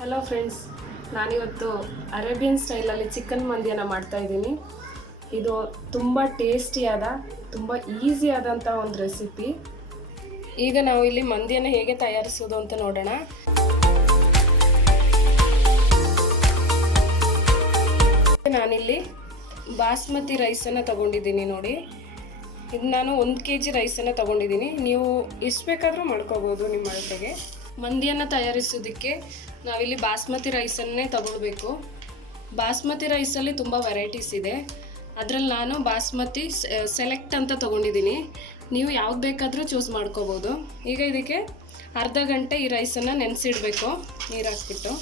Hello friends, ನಾನಿವತ್ತು Arabian ಸ್ಟೈಲಲ್ಲಿ chicken ಮಂದಿಯನ್ನು ಮಾಡ್ತಾಯಿದ್ದೀನಿ. ಇದು ತುಂಬ ಟೇಸ್ಟಿಯಾದ, ತುಂಬ ಈಸಿಯಾದಂಥ ಒಂದು ರೆಸಿಪಿ. ಈಗ ನಾವು ಇಲ್ಲಿ ಮಂದಿಯನ್ನು ಹೇಗೆ ತಯಾರಿಸೋದು ಅಂತ ನೋಡೋಣ. ನಾನಿಲ್ಲಿ ಬಾಸ್ಮತಿ ರೈಸನ್ನು ತಗೊಂಡಿದ್ದೀನಿ ನೋಡಿ. ಇದು ನಾನು 1 kg ರೈಸನ್ನು ತಗೊಂಡಿದ್ದೀನಿ. ನೀವು ಎಷ್ಟು ಬೇಕಾದರೂ ಮಾಡ್ಕೋಬೋದು ನಿಮ್ಮ ಅಳತೆಗೆ. ಮಂದಿಯನ್ನು ತಯಾರಿಸೋದಕ್ಕೆ ನಾವಿಲ್ಲಿ ಬಾಸ್ಮತಿ ರೈಸನ್ನೇ ತಗೊಳ್ಬೇಕು. ಬಾಸ್ಮತಿ ರೈಸಲ್ಲಿ ತುಂಬ ವೆರೈಟೀಸ್ ಇದೆ. ಅದರಲ್ಲಿ ನಾನು ಬಾಸ್ಮತಿ ಸೆಲೆಕ್ಟ್ ಅಂತ ತಗೊಂಡಿದ್ದೀನಿ. ನೀವು ಯಾವ್ದು ಬೇಕಾದರೂ ಚೂಸ್ ಮಾಡ್ಕೋಬೋದು. ಈಗ ಇದಕ್ಕೆ ಅರ್ಧ ಗಂಟೆ ಈ ರೈಸನ್ನು ನೆನೆಸಿಡಬೇಕು ನೀರು ಹಾಕ್ಬಿಟ್ಟು.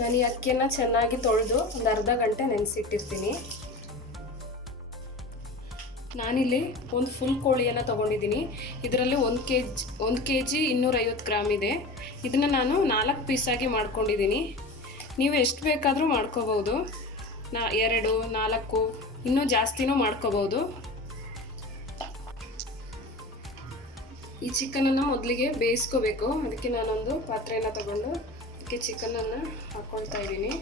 ನಾನು ಈ ಅಕ್ಕಿಯನ್ನು ಚೆನ್ನಾಗಿ ತೊಳೆದು ಒಂದು ಅರ್ಧ ಗಂಟೆ ನೆನೆಸಿಟ್ಟಿರ್ತೀನಿ. ನಾನಿಲ್ಲಿ ಒಂದು ಫುಲ್ ಕೋಳಿಯನ್ನು ತೊಗೊಂಡಿದ್ದೀನಿ. ಇದರಲ್ಲಿ 1 kg 250 ಗ್ರಾಮ್ ಇದೆ. ಇದನ್ನು ನಾನು 4 ಪೀಸಾಗಿ ಮಾಡ್ಕೊಂಡಿದ್ದೀನಿ. ನೀವು ಎಷ್ಟು ಬೇಕಾದರೂ ಮಾಡ್ಕೋಬೋದು. 2, 4 ಇನ್ನೂ ಜಾಸ್ತಿನೂ ಮಾಡ್ಕೋಬೋದು. ಈ ಚಿಕನನ್ನು ಮೊದಲಿಗೆ ಬೇಯಿಸ್ಕೋಬೇಕು. ಅದಕ್ಕೆ ನಾನೊಂದು ಪಾತ್ರೆಯನ್ನು ತಗೊಂಡು ಅದಕ್ಕೆ ಚಿಕನನ್ನು ಹಾಕ್ಕೊಳ್ತಾ ಇದ್ದೀನಿ.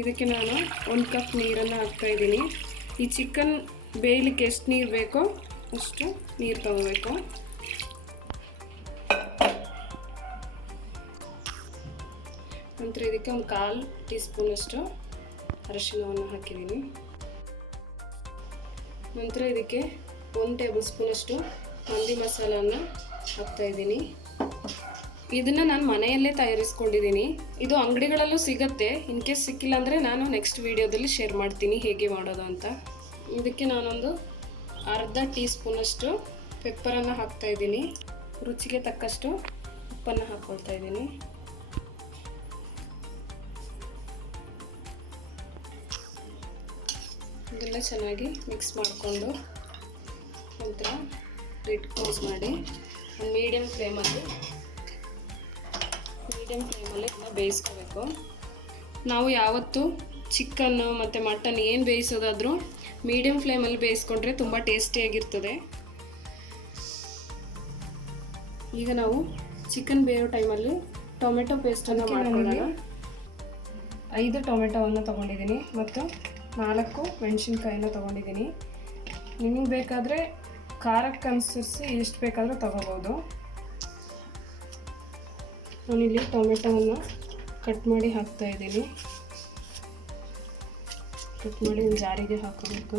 ಇದಕ್ಕೆ ನಾನು 1 ಕಪ್ ನೀರನ್ನು ಹಾಕ್ತಾ ಇದ್ದೀನಿ. ಈ ಚಿಕನ್ ಬೇಯಲಿಕ್ಕೆ ಎಷ್ಟು ನೀರು ಬೇಕೋ ಅಷ್ಟು ನೀರು ತಗೋಬೇಕು. ನಂತರ ಇದಕ್ಕೆ ಒಂದು 1/4 ಟೀ ಸ್ಪೂನಷ್ಟು ಅರಿಶಿಣವನ್ನು ಹಾಕಿದ್ದೀನಿ. ನಂತರ ಇದಕ್ಕೆ 1 ಟೇಬಲ್ ಸ್ಪೂನಷ್ಟು ಮಂದಿ ಮಸಾಲವನ್ನು ಹಾಕ್ತಾಯಿದ್ದೀನಿ. ಇದನ್ನು ನಾನು ಮನೆಯಲ್ಲೇ ತಯಾರಿಸ್ಕೊಂಡಿದ್ದೀನಿ. ಇದು ಅಂಗಡಿಗಳಲ್ಲೂ ಸಿಗುತ್ತೆ. ಇನ್ ಕೇಸ್ ಸಿಕ್ಕಿಲ್ಲ ಅಂದರೆ ನಾನು ನೆಕ್ಸ್ಟ್ ವಿಡಿಯೋದಲ್ಲಿ ಶೇರ್ ಮಾಡ್ತೀನಿ ಹೇಗೆ ಮಾಡೋದು ಅಂತ. ಇದಕ್ಕೆ ನಾನೊಂದು ಅರ್ಧ ಟೀ ಸ್ಪೂನಷ್ಟು ಪೆಪ್ಪರನ್ನು ಹಾಕ್ತಾಯಿದ್ದೀನಿ. ರುಚಿಗೆ ತಕ್ಕಷ್ಟು ಉಪ್ಪನ್ನು ಹಾಕ್ಕೊಳ್ತಾ ಇದ್ದೀನಿ. ಇದೆಲ್ಲ ಚೆನ್ನಾಗಿ ಮಿಕ್ಸ್ ಮಾಡಿಕೊಂಡು ನಂತರ ಲಿಡ್ ಕ್ಲೋಸ್ ಮಾಡಿ ಒಂದು ಮೀಡಿಯಮ್ ಫ್ಲೇಮಲ್ಲಿ ಇದನ್ನ ಬೇಯಿಸ್ಕೋಬೇಕು. ನಾವು ಯಾವತ್ತು ಚಿಕನ್ನು ಮತ್ತು ಮಟನ್ ಏನು ಬೇಯಿಸೋದಾದರೂ ಮೀಡಿಯಮ್ ಫ್ಲೇಮಲ್ಲಿ ಬೇಯಿಸ್ಕೊಂಡ್ರೆ ತುಂಬ ಟೇಸ್ಟಿಯಾಗಿರ್ತದೆ. ಈಗ ನಾವು ಚಿಕನ್ ಬೇಯೋ ಟೈಮಲ್ಲಿ ಟೊಮೆಟೊ ಪೇಸ್ಟನ್ನು ಮಾಡ್ಕೊಳ್ಳೋಣ. 5 ಟೊಮೆಟೊವನ್ನು ತೊಗೊಂಡಿದ್ದೀನಿ ಮತ್ತು 4 ಮೆಣಸಿನ್ಕಾಯಿನ ತೊಗೊಂಡಿದ್ದೀನಿ. ನಿಮಗೆ ಬೇಕಾದರೆ ಖಾರಕ್ಕೆ ಅನುಸರಿಸಿ ಎಷ್ಟು ಬೇಕಾದರೂ ತೊಗೋಬೋದು. ನಾನಿಲ್ಲಿ ಟೊಮೆಟೊವನ್ನು ಕಟ್ ಮಾಡಿ ಹಾಕ್ತಾ ಇದ್ದೀನಿ. ಕಟ್ ಮಾಡಿ ಒಂದು ಜಾರಿಗೆ ಹಾಕೋಬೇಕು.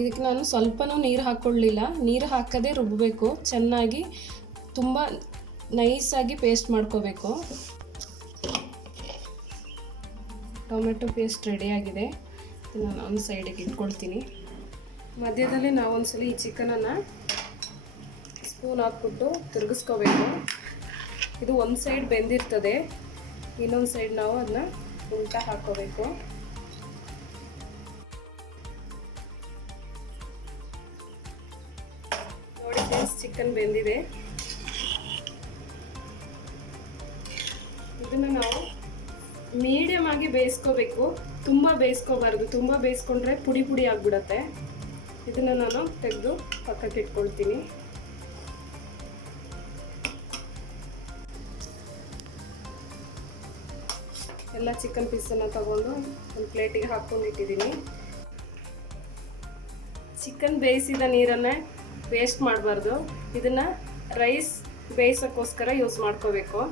ಇದಕ್ಕೆ ನಾನು ಸ್ವಲ್ಪನೂ ನೀರು ಹಾಕ್ಕೊಳ್ಳಿಲ್ಲ. ನೀರು ಹಾಕದೇ ರುಬ್ಬಬೇಕು. ಚೆನ್ನಾಗಿ ತುಂಬ ನೈಸಾಗಿ ಪೇಸ್ಟ್ ಮಾಡ್ಕೋಬೇಕು. ಟೊಮೆಟೊ ಪೇಸ್ಟ್ ರೆಡಿಯಾಗಿದೆ. ನಾನು ಒಂದು ಸೈಡಿಗೆ ಇಟ್ಕೊಳ್ತೀನಿ. ಮಧ್ಯದಲ್ಲಿ ನಾವು ಒಂದ್ಸಲ ಈ ಚಿಕನನ್ನು ಸ್ಪೂನ್ ಹಾಕ್ಬಿಟ್ಟು ತಿರುಗಿಸ್ಕೋಬೇಕು. ಇದು ಒಂದು ಸೈಡ್ ಬೆಂದಿರ್ತದೆ, ಇನ್ನೊಂದು ಸೈಡ್ ನಾವು ಅದನ್ನ ಉಲ್ಟಾ ಹಾಕ್ಕೋಬೇಕು. ನೋಡಿ ಫ್ರೆಂಡ್ಸ್, ಚಿಕನ್ ಬೆಂದಿದೆ. ಇದನ್ನು ನಾವು ಮೀಡಿಯಮ್ ಆಗಿ ಬೇಯಿಸ್ಕೋಬೇಕು. ತುಂಬ ಬೇಯಿಸ್ಕೋಬಾರ್ದು. ತುಂಬ ಬೇಯಿಸ್ಕೊಂಡ್ರೆ ಪುಡಿ ಪುಡಿ ಆಗಿಬಿಡತ್ತೆ. ಇದನ್ನು ನಾನು ತೆಗೆದು ಪಕ್ಕಕ್ಕೆ ಇಟ್ಕೊಳ್ತೀನಿ. ಎಲ್ಲ ಚಿಕನ್ ಪೀಸನ್ನು ತಗೊಂಡು ಒಂದು ಪ್ಲೇಟಿಗೆ ಹಾಕ್ಕೊಂಡಿಟ್ಟಿದ್ದೀನಿ. ಚಿಕನ್ ಬೇಯಿಸಿದ ನೀರನ್ನೇ ವೇಸ್ಟ್ ಮಾಡಬಾರ್ದು. ಇದನ್ನು ರೈಸ್ ಬೇಯಿಸೋಕ್ಕೋಸ್ಕರ ಯೂಸ್ ಮಾಡ್ಕೋಬೇಕು.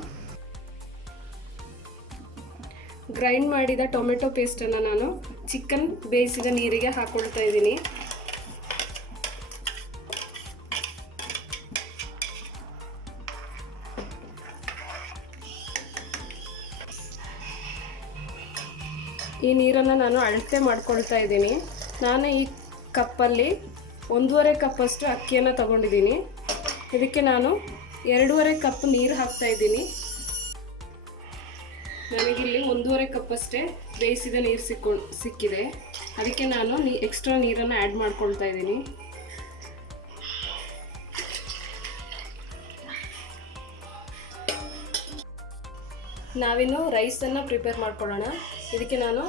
ಗ್ರೈಂಡ್ ಮಾಡಿದ ಟೊಮೆಟೊ ಪೇಸ್ಟನ್ನು ನಾನು ಚಿಕನ್ ಬೇಯಿಸಿದ ನೀರಿಗೆ ಹಾಕ್ಕೊಳ್ತಾ ಇದ್ದೀನಿ. ಈ ನೀರನ್ನು ನಾನು ಅಳತೆ ಮಾಡ್ಕೊಳ್ತಾ ಇದ್ದೀನಿ. ನಾನು ಈ ಕಪ್ಪಲ್ಲಿ 1.5 ಕಪ್ಪಷ್ಟು ಅಕ್ಕಿಯನ್ನು ತಗೊಂಡಿದ್ದೀನಿ. ಇದಕ್ಕೆ ನಾನು 2.5 ಕಪ್ ನೀರು ಹಾಕ್ತಾ ಇದ್ದೀನಿ. ನನಗಿಲ್ಲಿ 1.5 ಕಪ್ ಅಷ್ಟೇ ಬೇಯಿಸಿದ ನೀರು ಸಿಕ್ಕಿದೆ. ಅದಕ್ಕೆ ನಾನು ಎಕ್ಸ್ಟ್ರಾ ನೀರನ್ನು ಆ್ಯಡ್ ಮಾಡ್ಕೊಳ್ತಾ ಇದ್ದೀನಿ. ನಾವಿನ್ನು ರೈಸನ್ನು ಪ್ರಿಪೇರ್ ಮಾಡ್ಕೊಳ್ಳೋಣ. ಇದಕ್ಕೆ ನಾನು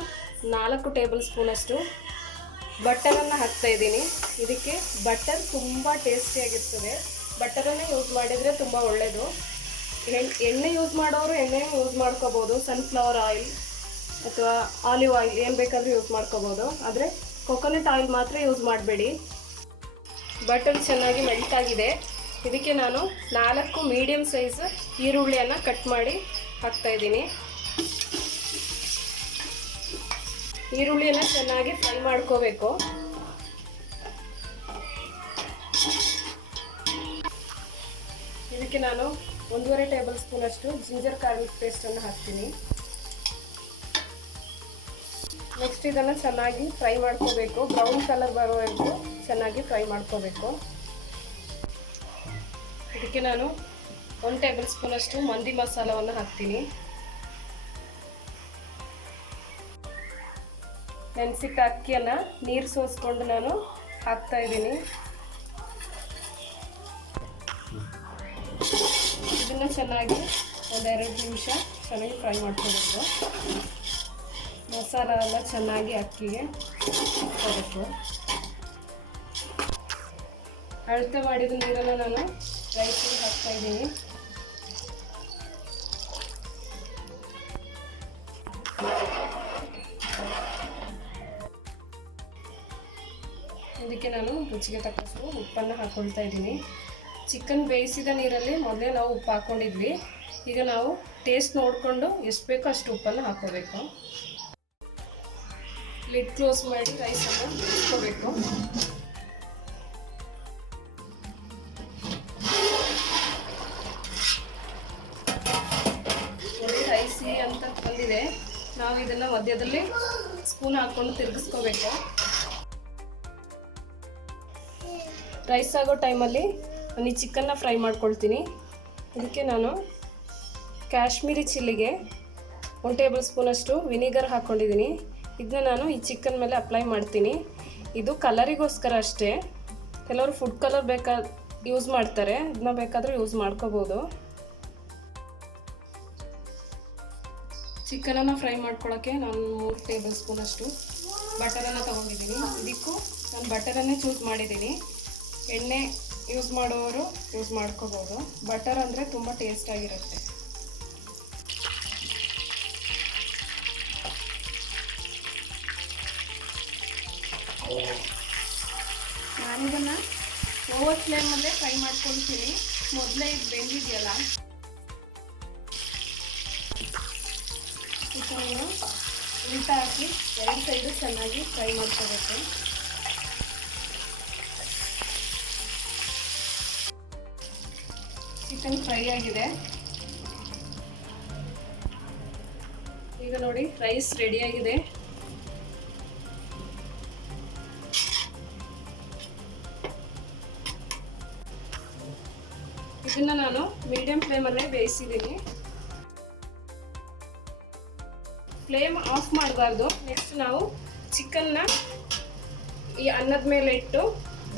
4 ಟೇಬಲ್ ಸ್ಪೂನಷ್ಟು ಬಟರನ್ನು ಹಾಕ್ತಾ ಇದ್ದೀನಿ. ಇದಕ್ಕೆ ಬಟರ್ ತುಂಬ ಟೇಸ್ಟಿಯಾಗಿರ್ತದೆ. ಬಟರನ್ನು ಯೂಸ್ ಮಾಡಿದರೆ ತುಂಬ ಒಳ್ಳೆಯದು. ಎಣ್ಣೆ ಯೂಸ್ ಮಾಡೋರು ಎಣ್ಣೆ ಯೂಸ್ ಮಾಡ್ಕೋಬೋದು, ಸನ್ಫ್ಲವರ್ ಆಯಿಲ್ ಅಥವಾ ಆಲಿವ್ ಆಯಿಲ್ ಏನು ಬೇಕಾದರೂ ಯೂಸ್ ಮಾಡ್ಕೋಬೋದು. ಆದರೆ ಕೊಕೊನಟ್ ಆಯಿಲ್ ಮಾತ್ರ ಯೂಸ್ ಮಾಡಬೇಡಿ. ಬಟರ್ ಚೆನ್ನಾಗಿ ಮೆಲ್ಟ್ ಆಗಿದೆ. ಇದಕ್ಕೆ ನಾನು 4 ಮೀಡಿಯಮ್ ಸೈಜ್ ಈರುಳ್ಳಿಯನ್ನು ಕಟ್ ಮಾಡಿ ಹಾಕ್ತಾಯಿದ್ದೀನಿ. ಈರುಳ್ಳಿಯನ್ನು ಚೆನ್ನಾಗಿ ಫ್ರೈ ಮಾಡ್ಕೋಬೇಕು. ಇದಕ್ಕೆ ನಾನು 1.5 ಟೇಬಲ್ ಸ್ಪೂನ್ ಅಷ್ಟು ಜಿಂಜರ್ ಗಾರ್ಲಿಕ್ ಪೇಸ್ಟನ್ನು ಹಾಕ್ತೀನಿ. ನೆಕ್ಸ್ಟ್ ಇದನ್ನು ಚೆನ್ನಾಗಿ ಫ್ರೈ ಮಾಡ್ಕೋಬೇಕು. ಬ್ರೌನ್ ಕಲರ್ ಬರೋವರೆಗೂ ಚೆನ್ನಾಗಿ ಫ್ರೈ ಮಾಡ್ಕೋಬೇಕು. ಇದಕ್ಕೆ ನಾನು 1 ಟೇಬಲ್ ಸ್ಪೂನ್ ಅಷ್ಟು ಮಂದಿ ಮಸಾಲವನ್ನು ಹಾಕ್ತೀನಿ. ನೆನೆಸಿಟ್ಟ ಅಕ್ಕಿಯನ್ನು ನೀರು ಸೋಸ್ಕೊಂಡು ನಾನು ಹಾಕ್ತಾ ಇದ್ದೀನಿ. ಇದನ್ನು ಚೆನ್ನಾಗಿ 1-2 ನಿಮಿಷ ಚೆನ್ನಾಗಿ ಫ್ರೈ ಮಾಡ್ಕೋಬೇಕು. ಮಸಾಲ ಎಲ್ಲ ಚೆನ್ನಾಗಿ ಅಕ್ಕಿಗೆ ಹಾಕೋಬೇಕು. ಅಳತೆ ಮಾಡಿದ ನೀರನ್ನು ನಾನು ರೈಸಿಗೆ ಹಾಕ್ತಾ ಇದ್ದೀನಿ. ಇದಕ್ಕೆ ನಾನು ರುಚಿಗೆ ತಕ್ಕಷ್ಟು ಉಪ್ಪನ್ನು ಹಾಕ್ಕೊಳ್ತಾ ಇದ್ದೀನಿ. ಚಿಕನ್ ಬೇಯಿಸಿದ ನೀರಲ್ಲಿ ಮೊದಲೇ ನಾವು ಉಪ್ಪು ಹಾಕ್ಕೊಂಡಿದ್ವಿ. ಈಗ ನಾವು ಟೇಸ್ಟ್ ನೋಡಿಕೊಂಡು ಎಷ್ಟು ಬೇಕೋ ಅಷ್ಟು ಉಪ್ಪನ್ನು ಹಾಕ್ಕೋಬೇಕು. ಲಿಡ್ ಕ್ಲೋಸ್ ಮಾಡಿ ರೈಸನ್ನು ಬೇಯಿಸ್ಕೋಬೇಕು. ನೋಡಿ ರೈಸ್ ಅಂತ ಬಂದಿದೆ. ನಾವು ಇದನ್ನು ಮಧ್ಯದಲ್ಲಿ ಸ್ಪೂನ್ ಹಾಕ್ಕೊಂಡು ತಿರುಗಿಸ್ಕೋಬೇಕು. ರೈಸ್ ಆಗೋ ಟೈಮಲ್ಲಿ ನಾನು ಈ ಚಿಕನ್ನ ಫ್ರೈ ಮಾಡ್ಕೊಳ್ತೀನಿ. ಇದಕ್ಕೆ ನಾನು ಕಾಶ್ಮೀರಿ ಚಿಲ್ಲಿಗೆ 1 ಟೇಬಲ್ ಸ್ಪೂನಷ್ಟು ವಿನಿಗರ್ ಹಾಕ್ಕೊಂಡಿದ್ದೀನಿ. ಇದನ್ನ ನಾನು ಈ ಚಿಕನ್ ಮೇಲೆ ಅಪ್ಲೈ ಮಾಡ್ತೀನಿ. ಇದು ಕಲರಿಗೋಸ್ಕರ ಅಷ್ಟೇ. ಕೆಲವರು ಫುಡ್ ಕಲರ್ ಯೂಸ್ ಮಾಡ್ತಾರೆ, ಅದನ್ನ ಬೇಕಾದರೂ ಯೂಸ್ ಮಾಡ್ಕೋಬೋದು. ಚಿಕನನ್ನು ಫ್ರೈ ಮಾಡ್ಕೊಳ್ಳೋಕ್ಕೆ ನಾನು 3 ಟೇಬಲ್ ಸ್ಪೂನಷ್ಟು ಬಟರನ್ನು ತೊಗೊಂಡಿದ್ದೀನಿ. ಇದಕ್ಕೂ ನಾನು ಬಟರನ್ನೇ ಚೂಸ್ ಮಾಡಿದ್ದೀನಿ. ಎಣ್ಣೆ ಯೂಸ್ ಮಾಡೋರು ಯೂಸ್ ಮಾಡ್ಕೋಬೋದು. ಬಟರ್ ಅಂದರೆ ತುಂಬ ಟೇಸ್ಟಾಗಿರುತ್ತೆ. ನಾನಿದನ್ನು ಓವರ್ ಫ್ಲೇಮಲ್ಲೇ ಫ್ರೈ ಮಾಡ್ಕೊಳ್ತೀನಿ. ಮೊದಲೇ ಇದು ಬೆಂದಿದೆಯಲ್ಲ, ಇದನ್ನು ಉಲ್ಟಾ ಹಾಕಿ 2 ಸೈಡು ಚೆನ್ನಾಗಿ ಫ್ರೈ ಮಾಡ್ಕೋಬೇಕು. ಚಿಕನ್ ಫ್ರೈ ಆಗಿದೆ. ಈಗ ನೋಡಿ ರೈಸ್ ರೆಡಿಯಾಗಿದೆ. ಇದನ್ನು ನಾನು ಮೀಡಿಯಂ ಫ್ಲೇಮಲ್ಲೇ ಬೇಯಿಸಿದ್ದೀನಿ. ಫ್ಲೇಮ್ ಆಫ್ ಮಾಡಬಾರ್ದು. ನೆಕ್ಸ್ಟ್ ನಾವು ಚಿಕನ್ನ ಈ ಅನ್ನದ ಮೇಲೆ ಇಟ್ಟು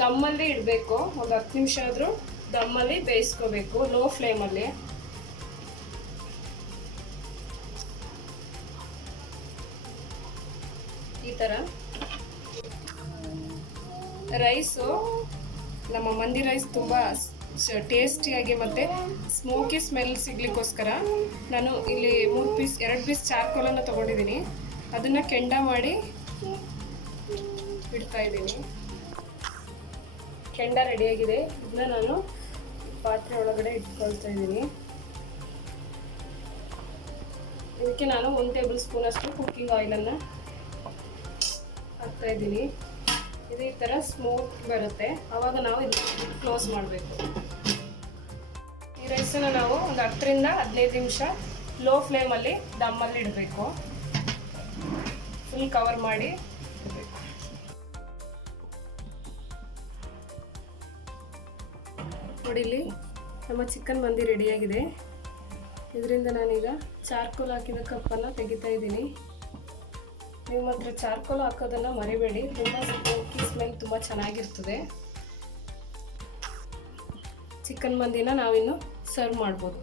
ದಮ್ಮಲ್ಲಿ ಇಡಬೇಕು. ಒಂದು 10 ನಿಮಿಷ ಆದರೂ ದಮ್ಮಲ್ಲಿ ಬೇಯಿಸ್ಕೋಬೇಕು, ಲೋ ಫ್ಲೇಮಲ್ಲಿ. ಈ ಥರ ರೈಸು ನಮ್ಮ ಮಂದಿ ರೈಸ್ ತುಂಬ ಟೇಸ್ಟಿಯಾಗಿ ಮತ್ತು ಸ್ಮೋಕಿ ಸ್ಮೆಲ್ ಸಿಗ್ಲಿಕ್ಕೋಸ್ಕರ ನಾನು ಇಲ್ಲಿ 2 ಪೀಸ್ ಚಾರ್ಕೋಲನ್ನು ತೊಗೊಂಡಿದ್ದೀನಿ. ಅದನ್ನು ಕೆಂಡ ಮಾಡಿ ಇಡ್ತಾ ಇದ್ದೀನಿ. ಕೆಂಡ ರೆಡಿಯಾಗಿದೆ. ಇದನ್ನ ನಾನು ಪಾತ್ರೆ ಒಳಗಡೆ ಇಟ್ಕೊಳ್ತಾ ಇದ್ದೀನಿ. ಇದಕ್ಕೆ ನಾನು 1 ಟೇಬಲ್ ಸ್ಪೂನಷ್ಟು ಕುಕ್ಕಿಂಗ್ ಆಯಿಲನ್ನು ಹಾಕ್ತಾ ಇದ್ದೀನಿ. ಇದು ಈ ಥರ ಸ್ಮೋಕ್ ಬರುತ್ತೆ, ಆವಾಗ ನಾವು ಇದನ್ನು ಕ್ಲೋಸ್ ಮಾಡಬೇಕು. ಈ ರೈಸನ್ನು ನಾವು ಒಂದು 10 ರಿಂದ 15 ನಿಮಿಷ ಲೋ ಫ್ಲೇಮಲ್ಲಿ ದಮ್ಮಲ್ಲಿ ಇಡಬೇಕು. ಫುಲ್ ಕವರ್ ಮಾಡಿ ಇಡಬೇಕು. ನೋಡಿ, ಇಲ್ಲಿ ನಮ್ಮ ಚಿಕನ್ ಮಂದಿ ರೆಡಿಯಾಗಿದೆ. ಇದರಿಂದ ನಾನೀಗ ಚಾರ್ಕೋಲ್ ಹಾಕಿದ ಕಪ್ಪನ್ನು ತೆಗಿತಾ ಇದ್ದೀನಿ. ನೀವು ಮಾತ್ರ ಚಾರ್ಕೋಲ್ ಹಾಕೋದನ್ನು ಮರಿಬೇಡಿ, ತುಂಬ ಸ್ಮೋಕಿ ಸ್ಮೆಲ್ ತುಂಬ ಚೆನ್ನಾಗಿರ್ತದೆ. ಚಿಕನ್ ಮಂದಿನ ನಾವಿನ್ನು ಸರ್ವ್ ಮಾಡ್ಬೋದು.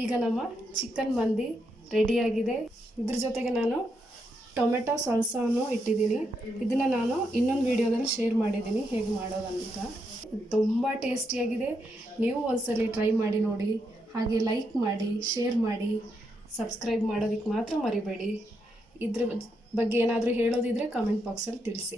ಈಗ ನಮ್ಮ ಚಿಕನ್ ಮಂದಿ ರೆಡಿಯಾಗಿದೆ. ಇದ್ರ ಜೊತೆಗೆ ನಾನು ಟೊಮೆಟೊ ಸಾಲ್ಸಾನು ಇಟ್ಟಿದ್ದೀನಿ. ಇದನ್ನು ನಾನು ಇನ್ನೊಂದು ವಿಡಿಯೋದಲ್ಲಿ ಶೇರ್ ಮಾಡಿದ್ದೀನಿ ಹೇಗೆ ಮಾಡೋದಂತ. ತುಂಬ ಟೇಸ್ಟಿಯಾಗಿದೆ. ನೀವು ಒಂದ್ಸಲಿ ಟ್ರೈ ಮಾಡಿ ನೋಡಿ. ಹಾಗೆ ಲೈಕ್ ಮಾಡಿ, ಶೇರ್ ಮಾಡಿ, ಸಬ್ಸ್ಕ್ರೈಬ್ ಮಾಡೋದಕ್ಕೆ ಮಾತ್ರ ಮರಿಬೇಡಿ. ಇದ್ರ ಬಗ್ಗೆ ಏನಾದರೂ ಹೇಳೋದಿದ್ರೆ ಕಾಮೆಂಟ್ ಬಾಕ್ಸಲ್ಲಿ ತಿಳಿಸಿ.